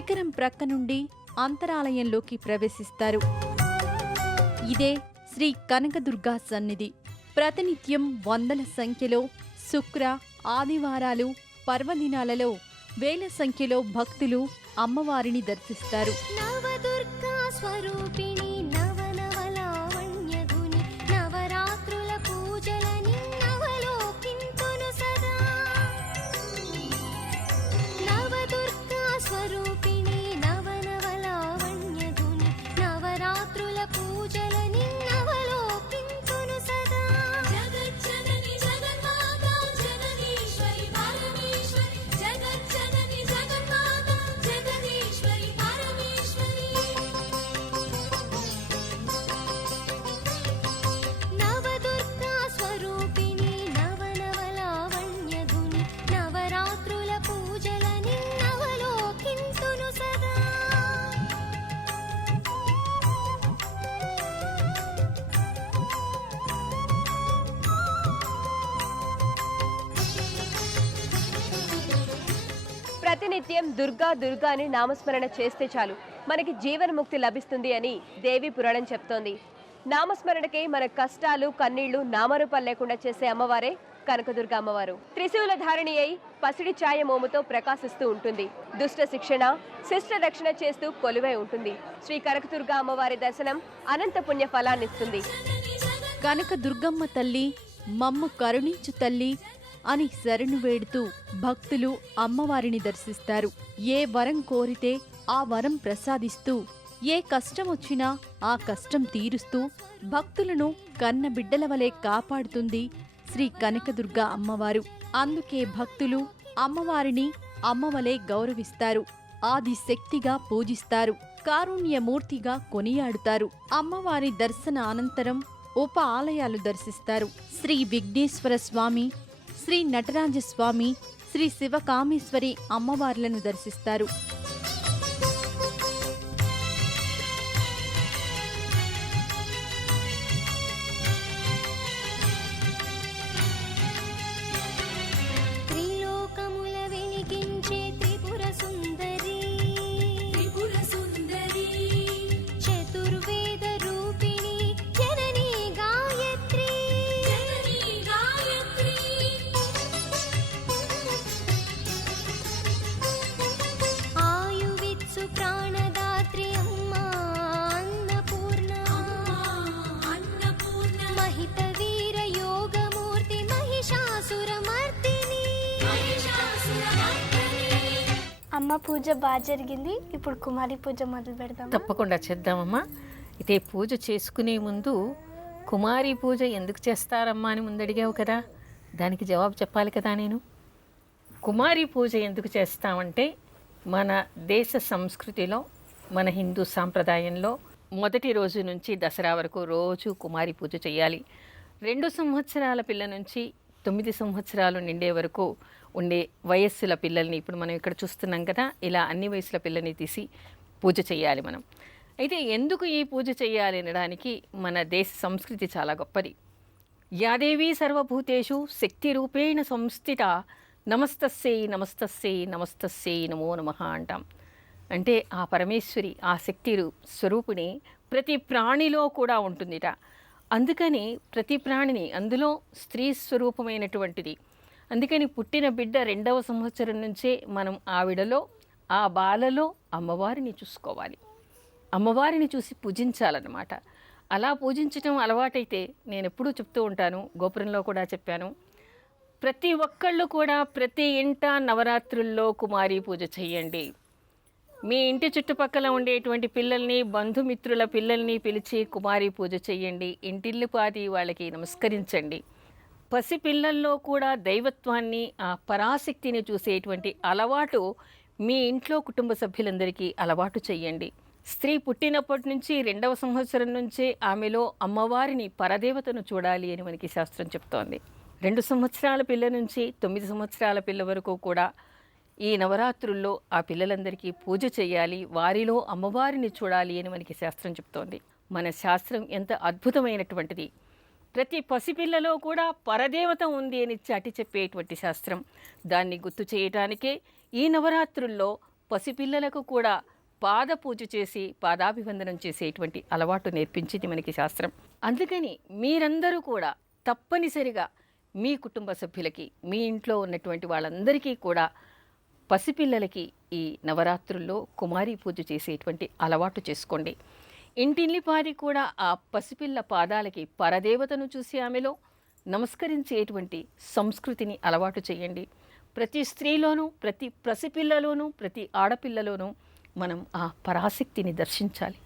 శిఖరం ప్రక్క నుండి అంతరాలయంలోకి ప్రవేశిస్తారు. ఇదే శ్రీ కనకదుర్గా సన్నిధి. ప్రతినిత్యం వందల సంఖ్యలో శుక్ర, ఆదివారాలు, పర్వదినాలలో వేల సంఖ్యలో భక్తులు అమ్మవారిని దర్శిస్తారు. నవదుర్గా స్వరూపిణి నవనవలావణ్యగుని నవరాత్రుల పూజలని నవలోకింతును సదా. నవదుర్గా స్వరూపిణి నవనవలావణ్యగుని నవరాత్రుల పూజలని నవలోకింతును సదా. జగజ్జనని జగన్మాత జగదీశ్వరి పరమేశ్వరి జగజ్జనని జగన్మాత జగదీశ్వరి పరమేశ్వరి. నవదుర్గా స్వరూపిణి నవనవలావణ్యగుని నవరాత్రుల పూజలని నవలోకింతును సదా. ప్రతినిత్యం దుర్గా దుర్గా అని నామస్మరణ చేస్తే చాలు మనకి జీవన్ముక్తి లభిస్తుంది అని దేవి పురాణం చెప్తోంది. నామస్మరణకే మన కష్టాలు కన్నీళ్లు నామరూపాలు లేకుండా చేసే అమ్మవారే కనకదుర్గ అమ్మవారు. త్రిశూల ధారిణి అయి పసిడి ఛాయ మోముతో ప్రకాశిస్తూ ఉంటుంది. దుష్ట శిక్షణ, శిష్ట రక్షణ చేస్తూ కొలువై ఉంటుంది. శ్రీ కనకదుర్గ అమ్మవారి దర్శనం అనంత పుణ్య ఫలాన్నిస్తుంది. కనకదుర్గమ్మ తల్లి మమ్ము కరుణించు తల్లి అని శరణు వేడుతూ భక్తులు అమ్మవారిని దర్శిస్తారు. ఏ వరం కోరితే ఆ వరం ప్రసాదిస్తూ, ఏ కష్టం వచ్చినా ఆ కష్టం తీరుస్తూ భక్తులను కన్న బిడ్డల వలె కాపాడుతుంది శ్రీ కనకదుర్గ అమ్మవారు. అందుకే భక్తులు అమ్మవారిని అమ్మవలే గౌరవిస్తారు. ఆది శక్తిగా పూజిస్తారు. కారుణ్యమూర్తిగా కొనియాడుతారు. అమ్మవారి దర్శన అనంతరం ఉప ఆలయాలు దర్శిస్తారు. శ్రీ విఘ్నేశ్వర స్వామి, శ్రీ నటరాజస్వామి, శ్రీ శివకామేశ్వరి అమ్మవార్లను దర్శిస్తారు. త్రిలోకముల వెలిగించే త్రిపుర సుందరి చతుర్వేద రూపిణి జననీ గాయత్రి. ఆయువిత్సు ప్రాణదాత్రి అమ్మా అన్నపూర్ణ మహిత వీర యోగమూర్తి మహిషాసురమర్దిని. అమ్మ పూజ బాగా జరిగింది. ఇప్పుడు కుమారి పూజ మొదలు పెడదాం. తప్పకుండా చేద్దామమ్మా. అయితే పూజ చేసుకునే ముందు కుమారి పూజ ఎందుకు చేస్తారమ్మా అని ముందు అడిగావు కదా, దానికి జవాబు చెప్పాలి కదా నేను. కుమారి పూజ ఎందుకు చేస్తామంటే మన దేశ సంస్కృతిలో, మన హిందూ సాంప్రదాయంలో మొదటి రోజు నుంచి దసరా వరకు రోజు కుమారి పూజ చేయాలి. 2 సంవత్సరాల పిల్ల నుంచి 9 సంవత్సరాలు నిండే వరకు ఉండే వయస్సుల పిల్లల్ని ఇప్పుడు మనం ఇక్కడ చూస్తున్నాం కదా, ఇలా అన్ని వయసుల పిల్లల్ని తీసి పూజ చేయాలి మనం. అయితే ఎందుకు ఈ పూజ చేయాలి అనడానికి మన దేశ సంస్కృతి చాలా గొప్పది. యాదేవి సర్వభూతేషు శక్తి రూపేణ సంస్థిత నమస్తస్యై నమస్తస్యై నమస్తస్యై నమో నమః అంటాం. అంటే ఆ పరమేశ్వరి, ఆ శక్తి స్వరూపిణి ప్రతి ప్రాణిలో కూడా ఉంటుందిట. అందుకని ప్రతి ప్రాణిని, అందులో స్త్రీ స్వరూపమైనటువంటిది. అందుకని పుట్టిన బిడ్డ 2వ సంవత్సరం నుంచే మనం ఆవిడలో, ఆ బాలలో అమ్మవారిని చూసుకోవాలి. అమ్మవారిని చూసి పూజించాలన్నమాట. అలా పూజించటం అలవాటైతే, నేను ఎప్పుడూ చెప్తూ ఉంటాను, గోపురంలో కూడా చెప్పాను, ప్రతి ఒక్కళ్ళు కూడా ప్రతి ఇంట నవరాత్రుల్లో కుమారి పూజ చేయండి. మీ ఇంటి చుట్టుపక్కల ఉండేటువంటి పిల్లల్ని, బంధుమిత్రుల పిల్లల్ని పిలిచి కుమారి పూజ చేయండి. ఇంటిల్లి పాది వాళ్ళకి నమస్కరించండి. పసిపిల్లల్లో కూడా దైవత్వాన్ని, ఆ పరాశక్తిని చూసేటువంటి అలవాటు మీ ఇంట్లో కుటుంబ సభ్యులందరికీ అలవాటు చేయండి. స్త్రీ పుట్టినప్పటి నుంచి 2వ సంవత్సరం నుంచే ఆమెలో అమ్మవారిని, పరదేవతను చూడాలి అని మనకి శాస్త్రం చెప్తోంది. 2 సంవత్సరాల పిల్ల నుంచి 9 సంవత్సరాల పిల్ల వరకు కూడా ఈ నవరాత్రుల్లో ఆ పిల్లలందరికీ పూజ చేయాలి, వారిలో అమ్మవారిని చూడాలి అని మనకి శాస్త్రం చెప్తోంది. మన శాస్త్రం ఎంత అద్భుతమైనటువంటిది. ప్రతి పసిపిల్లలో కూడా పరదేవత ఉంది అని చాటి చెప్పేటువంటి శాస్త్రం. దాన్ని గుర్తు చేయటానికే ఈ నవరాత్రుల్లో పసిపిల్లలకు కూడా పాద పూజ చేసి పాదాభివందనం చేసేటువంటి అలవాటు నేర్పించింది మనకి శాస్త్రం. అందుకని మీరందరూ కూడా తప్పనిసరిగా మీ కుటుంబ సభ్యులకి, మీ ఇంట్లో ఉన్నటువంటి వాళ్ళందరికీ కూడా పసిపిల్లలకి ఈ నవరాత్రుల్లో కుమారి పూజ చేసేటువంటి అలవాటు చేసుకోండి. ఇంటిల్లిపాది కూడా ఆ పసిపిల్ల పాదాలకి పరదేవతను చూసి ఆమెలో నమస్కరించేటువంటి సంస్కృతిని అలవాటు చేయండి. ప్రతి స్త్రీలోనూ, ప్రతి పసిపిల్లలోనూ, ప్రతి ఆడపిల్లలోనూ మనం ఆ పరాశక్తిని దర్శించాలి.